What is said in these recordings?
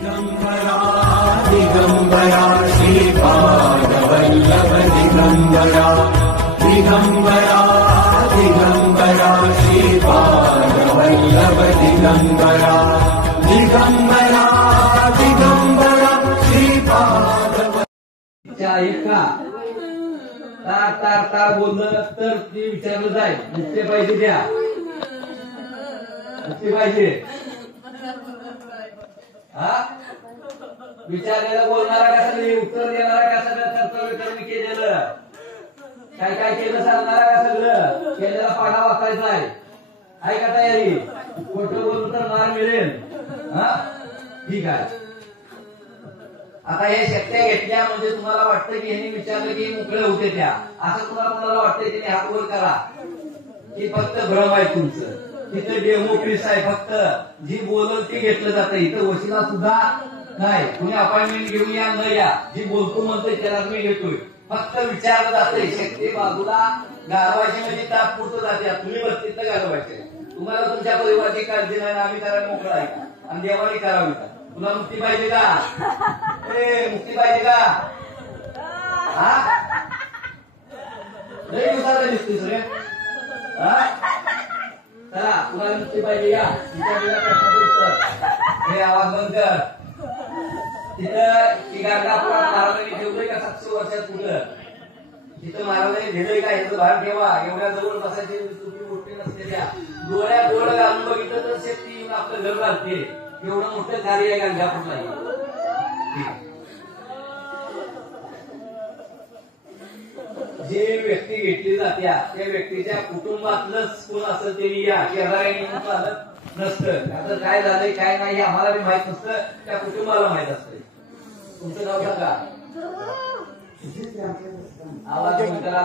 दिगंबरा दिगंबरा श्रीपादवल्लभ दिगंबरा दिगंबरा दिगंबरा श्रीपादवल्लभ दिगंबरा दिगंबरा दिगंबरा श्रीपादवल्लभ ऐका तार तार तार बोललं तर ते विचारलं जाईल. नुसते पाहिजे द्या, नुसते पाहिजे. हा विचारलेला बोलणारा कसा नाही, उत्तर देणारा कसा कर्तव्य कर्मी केलेलं काय काय केलं सांगणारा का सगळं केलेला पाढा वाचायचा आहे. का तयारी? खोटं बोलून तर मार मिळेल. हा ठीक आहे. आता हे शक्त्या घेतल्या म्हणजे तुम्हाला वाटतं की यांनी विचारलं की मोकळे होते त्या, असं तुम्हाला वाटतंय त्यांनी हात वर करा की फक्त भ्रम आहे तुमचं. तिथं डेमो पीस आहे, फक्त जी बोलल ते घेतलं जातं. इथं वशिला सुद्धा नाही. तुम्ही अपॉइंटमेंट घेऊन या न या, जी बोलतो म्हणतोय त्याला मी घेतोय. फक्त विचारलं जातंय. शक्ती बाजूला गारवायची म्हणजे तात्पुरतं जाते. तुम्ही बत्तीत गारवायचे. तुम्हाला तुमच्या परिवाराची काळजी नाही, आम्ही करायला मोकळा आहे का? आणि देवानी करावी का? तुला मुक्ती पाहिजे का? मुक्ती पाहिजे का? हा लई दिवसाला दिसतोस रे. चला तुला मुक्ती पाहिजे या. हे आवाज बंद कर. तिथं ती गाडा महाराजांनी ठेवलंय का 700 वर्षात कुठलं? तिथं महाराजांनी दिलंय का? याचं भान ठेवा. एवढ्या जवळ बसायची तुम्ही मोठी नसते त्या. डोळ्या डोळं घालून बघितलं तर शेती येऊन आपलं घर घालते. एवढं मोठं कार्य आहे गांजापूरला. जे व्यक्ती घेतली जात्या त्या व्यक्तीच्या कुटुंबातलंच कोण असेल ते या. शेजाऱ्यांनी चालत नसतं. आता काय झालंय काय नाही हे आम्हाला बी माहित नसतं, त्या कुटुंबाला माहित असतंय. तुमचं नाव सांगा. आवाज करा.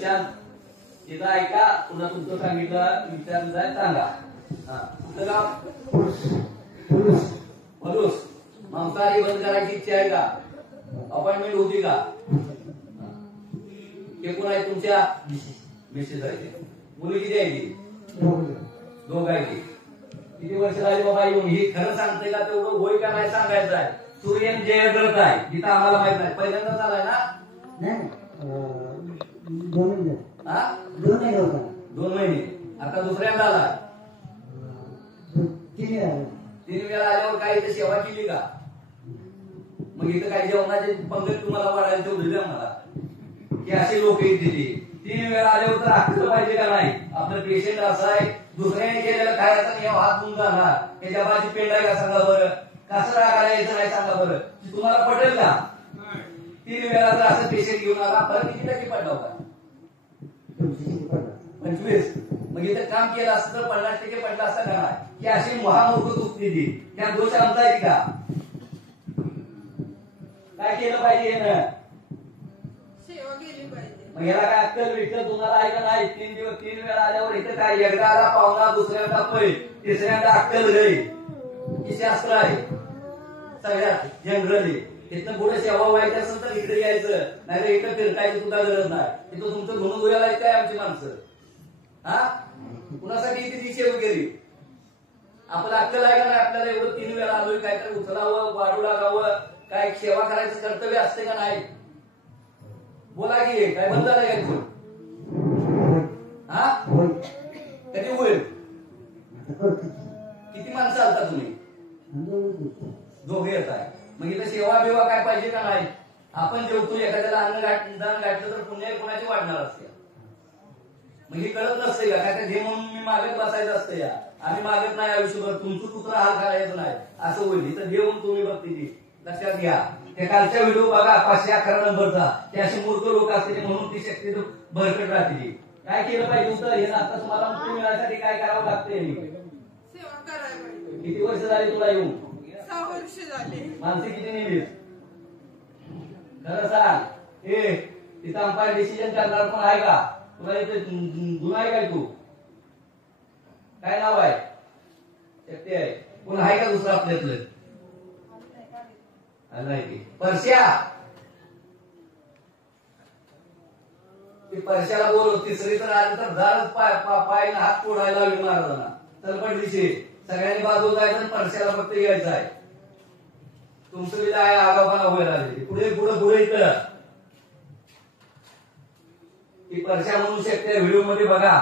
शांत तिथं ऐका. पुन्हा तुमचं सांगितलं विचारलं जाय सांगा. तुमचं नाव मधुस. मांसाहारी बंद करायची इच्छा आहे का? अपॉइंटमेंट होती का? हे कोण आहे तुमच्या मिसेस आहे? मुली किती आहे? दोघ आहे. किती वर्ष झाली बाबा येऊन? ही खरं सांगते का? तेवढं होय का नाही सांगायचं आहे. सूर्यन जयद्रथ आहे तिथं आम्हाला माहित नाही. पहिल्यांदा झालाय ना? 2 महिने. आता दुसऱ्यांदा आला. 3 वेळा आल्यावर काय इथं सेवा केली का? मग इथं काही जेवणाचे पंगत तुम्हाला वाढायला ठेवली द्या मला की असे लोक येते. 3 वेळा आल्यावर तर आखलं पाहिजे का नाही? आपलं पेशंट असं आहे, दुसऱ्याने केलेलं खायचा नियम हात धुवून जाणार. त्याच्या बाजी पेंड आहे का सांगा बरं? कसं रागायला यायचं नाही सांगा बरं? तुम्हाला पटेल का? 3 वेळा जर असं पेशंट घेऊन आला फरक किती टक्के पडला होता? 25. मग इथं काम केलं असतं तर 50% पडलं असतं का नाही? की अशी महामूर्ख चुकली ती. त्या दोष आमचा आहे का? काय केलं पाहिजे ना? सेवा केली पाहिजे. मग याला काय अक्कल विकल तुम्हाला आहे का नाही? 3 वेळा आल्यावर इथं काय? एकदा आला पाहुणा, दुसऱ्यांदा पै, तिसऱ्यांदा अक्कल गई. ही शास्त्र आहे सगळ्यात जनरली. इथनं पुढे सेवा व्हायची असेल तर इकडे यायचं, नाही तर इकडे फिरकायची सुद्धा गरज नाही. इथं तुमचं धुणं धुयाला काय आमची माणसं? हा कुणासाठी इथे ती सेवा केली? आपलं अक्कल आहे का नाही? आपल्याला एवढं 3 वेळा आलोय, काहीतरी उचलावं, वाढू लागावं, काय सेवा करायचं कर्तव्य असते का नाही? बोला की काय बंद झालंय का तुम्ही? हा कधी होईल? किती माणसं आलता तुम्ही? 2 येत आहे. मग इथं सेवा बिवा काय पाहिजे का नाही? आपण जेवतो, एखाद्याला अन्न दान घातलं तर पुण्य कोणाची वाढणार असते? मग हे कळत नसते का? काय हे म्हणून मी मागत बसायचं असतं या. आम्ही मागत नाही आयुष्यभर. तुमचं कुत्रा हाल करायचं नाही असं होईल. इथं देऊन तुम्ही बघते लक्षात घ्या. त्या कालच्या व्हिडिओ बघा 511 नंबरचा. ते असे मूर्ख लोक असते म्हणून ती शक्ती भरकट राहते. काय केलं पाहिजे उत्तर हे ना? आता तुम्हाला मुक्ती मिळण्यासाठी काय करावं लागते? सेवा करायला पाहिजे. किती वर्ष झाली तुला येऊन? 6 वर्ष झाले. माणसे किती नेली? खरं सांग. हे तिथं अंपायर डिसिजन करणार पण आहे का? तुला इथे गुन्हा आहे काय? तू काय नाव आहे? शक्ती आहे. कोण आहे का दुसरं आपल्यातलं? परश्या. परश्याला बोलव. तिसरी तर आली तर झाडच पायला हात तोडायला लावली महाराजांना. तलपट दिशी सगळ्यांनी बाजूला जायचं, परश्याला फक्त यायचं आहे. तुमचं बी काय आगावपणा व्हायला लागले. पुढे पुढे पुढे इथं ती परशा म्हणू शकते व्हिडिओ मध्ये बघा,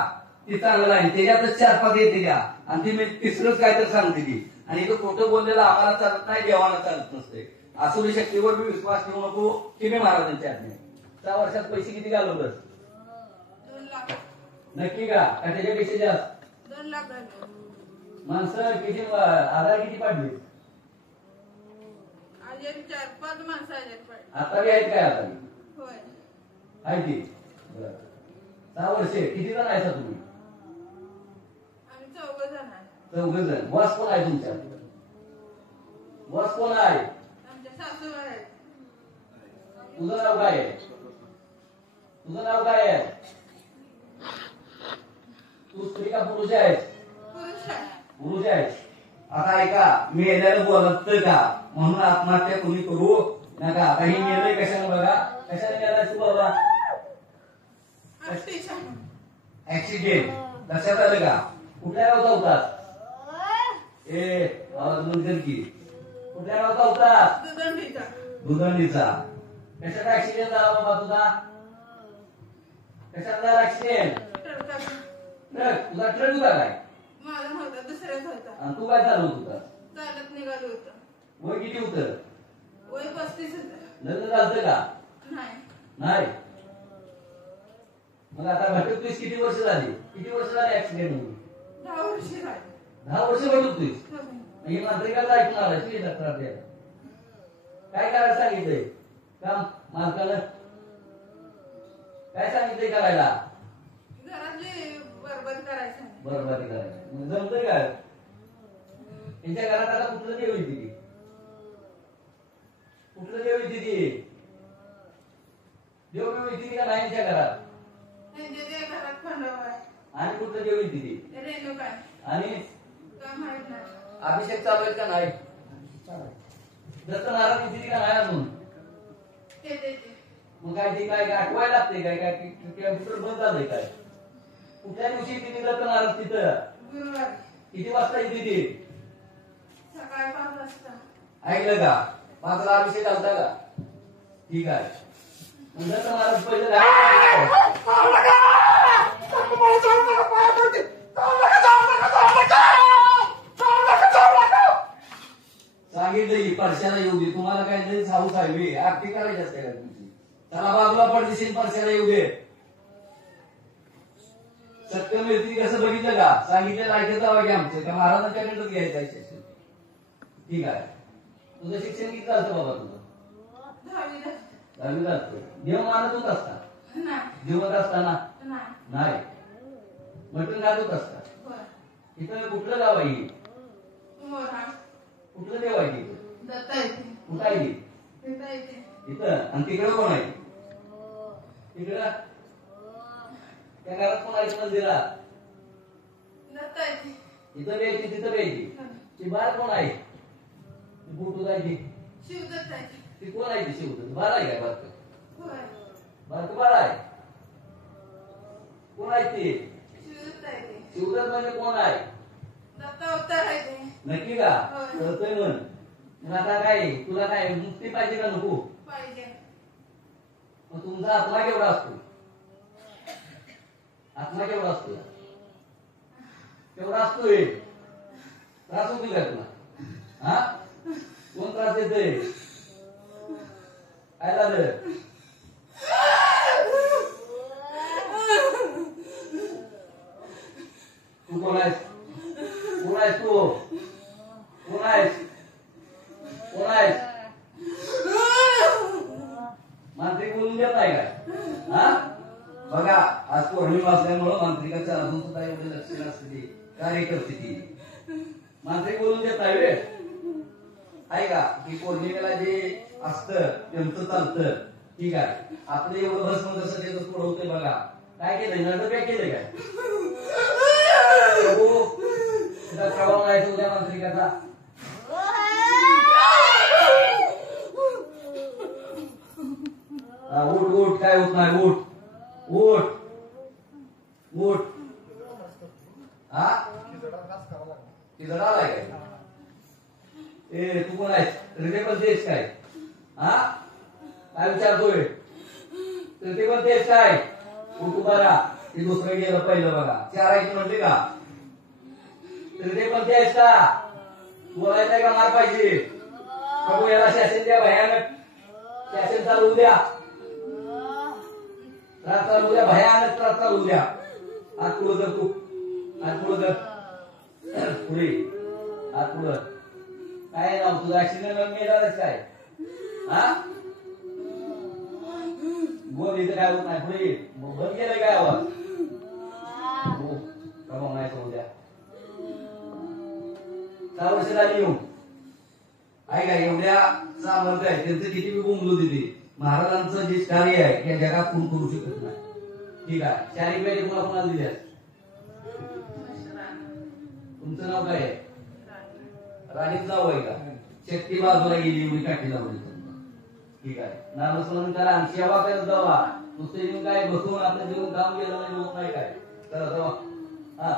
ती चांगलं आहे. त्याच्यातच 4-5 येते त्या आणि ती मी तिसरंच काय तर सांगते ती. आणि इथं खोटं बोललेलं आम्हाला चालत नाही, देवाला चालत नसते. असुरी शक्तीवर मी विश्वास ठेवू नको की मी महाराजांच्या आज्ञा. 6 वर्षात पैसे किती घालवतस? 2 लाख. नक्की का त्याच्यापेक्षा जास्त? 2 लाख झाले. माणसं किती आधार किती पाडले? अजून 4-5 माणसं आहेत पाहिजे. आता बी आहेत काय? आता बी होय. आहे ती. 6 वर्षे किती जण आहे तुम्ही? आम्ही 4 जण आहे. 4 जण. वास कोण आहे तुमच्या? वास कोण आहे? आमच्या सासू आहेत. तुझं नाव काय आहे? तुझं नाव काय आहे? तू स्त्री का पुरुष आहेस? पुरुष आहे. पुरुष आहेस. आता ऐका, मी येण्याला बोलत का म्हणून आत्महत्या कोणी करू नका. आता ही निर्णय कशाने बघा, कशाने केला बाबा? ऍक्सिडेंट. लक्षात आलं का? कुठल्या गावचा होतास? आवाज बंद कर की. कुठल्या गावचा होतास? दुदंडीचा. दुदंडीचा. कशाचा ऍक्सिडेंट झाला बाबा तुझा? कशात झाला ऍक्सिडेंट? ट्रकाचा. ट्रक. तुझा ट्रक होता काय? माझा नव्हता, दुसऱ्याच होता. आणि तू काय चालवत होता? चालत निघालो होतं. वय किती होतं? वय 35 होतं. लग्न झालं का? नाही. नाही. मग आता भटकतोयस किती वर्ष झाली? किती वर्ष झाली ऍक्सिडेंट होऊन? 10 वर्ष झाली. 10 वर्ष भटकतोयस. होय. हे मांत्रिकाला ऐकून आलाय तुझी तक्रार द्यायला. काय करायला सांगितलंय काम मालकानं? काय सांगितलंय करायला? घरातली बरबाद करायचं. बरबादी करायला. मग जमतंय काय? त्यांच्या घरात आता कुठलं देव येते ती? कुठलं देव येते ती? देव बिव येते का नाही त्यांच्या घरात? त्यांच्या ते घरात खंडोबा आहे. आणि कुठलं देव येते ती? रेणुका आहे. आणि काय माहित नाही. अभिषेक चालू आहेत का नाही? दत्त महाराज येते का नाही अजून? ते देते. मग काय ते काय आठवायला लागते काय? काय कॅम्प्युटर बंद झालंय काय? कुठल्या दिवशी येते दत्त महाराज तिथं? गुरुवार. किती वाजता येते ती? सकाळी 5 वाजता. ऐकलं का? 5 ला अभिषेक घालता का? ठीक आहे. मग दत्त महाराज पहिलं काय सांगितलं परशाला येऊ दे. तुम्हाला काय तरी साऊस आहे आरती करायची असते का तुमची? त्याला बाजूला पडदेशील परशाला येऊ दे. सत्य मिळती कसं बघितलं का? सांगितलं ऐकत जावं की आमचं का महाराजांच्याकडे घ्यायचं आहे शिक्षण? ठीक आहे. तुझं शिक्षण किती चालतं बाबा तुझं? 10वी झाली. 10वी जातो. देव मानत होत असता? नाही. जीवत असताना नाही. नाही. मटण खात होत असता? होय. इथं कुठलं गाव आहे? मोरा. कुठलं देव आहे तिथं? दत्ता येते. कुठं आहे ती? तिथं येते. इथं. आणि तिकडं कोण आहे? तिकडं त्या घरात कोण आहे मंदिरात? दत्ता येते. इथं द्यायची तिथं द्यायची. ती बाळ कोण आहे? बुटू जायची. शिवदत्त आहे. ती कोण आहे ती शिवदत्त? बाळ आहे काय बारक? होय. बारक बाळ आहे. कोण आहे ती? शिवदत्त आहे ते. शिवदत्त म्हणजे कोण आहे? दत्ता अवतार आहे ते. नक्की का? होय. कळतंय म्हण. मग आता काय तुला काय मुक्ती पाहिजे का नको? पाहिजे. मग तुमचा आत्मा केवढा असतो? आत्मा केवढा असतो? केवढा असतोय? त्रास होतील का तुला? हा? कोण त्रास देतोय? काय झालं? तू कोण आहेस? कोण आहेस तू? कोण आहेस? कोण आहेस? मांत्रिक बोलून देत नाही काय? हा? बघा आज पौर्णिमा असल्यामुळं मांत्रिकाच्या अजून सुद्धा एवढे लक्ष नसते कार्य करते ती. मांत्रिक बोलून देत नाही वे आहे का? की पौर्णिमेला जे असतं त्यांचं चालतं. ठीक आहे. आपलं एवढं भस्म कसं त्याचं पुढवतंय बघा. काय केलंय? नटप्या केलंय काय? त्याचा प्रभाव नाही उद्या मांत्रिकाचा. उठ उठ काय होत नाही. उठ उठ उठ. हा ती जड आलाय काय? ए तू कोण आहेस? तरी पण तेच काय हा काय विचारतोय तरी पण तेच काय कुटुंबाला ते दुसरं गेलं पहिलं बघा चारायची म्हणते का तरी पण तेच का बोलायचंय का मार पाहिजे प्रभू याला शासन द्या भयानक शासन चालू द्या त्रास चालू द्या भयानक त्रास चालू द्या आज पुढं जर तू आज पुढं जर पुढे आज पुढं काय नाव तुझं ऍक्सिडेंट मिळालंच काय हा बोल इथं काय होत नाही पुढे बंद केलं काय आवाज कमावण्याचं उद्या 4 वर्ष झाली येऊन आहे का एवढ्या सामर्थ्य आहे त्यांचं किती बी बोंबलो तिथे महाराजांचं जे कार्य आहे या जगात कोण करू शकत नाही ठीक आहे शारीरिक वेळी तुम्हाला कोणाला दिल्या तुमचं नाव काय आहे राणीचं नाव आहे का शक्ती बाजूला गेली एवढी काठी लावली ठीक आहे नामस्मरण करा आणि सेवा करत जावा नुसते काय बसून आपलं जीवन काम केलं नाही होत नाही काय चला जावा हा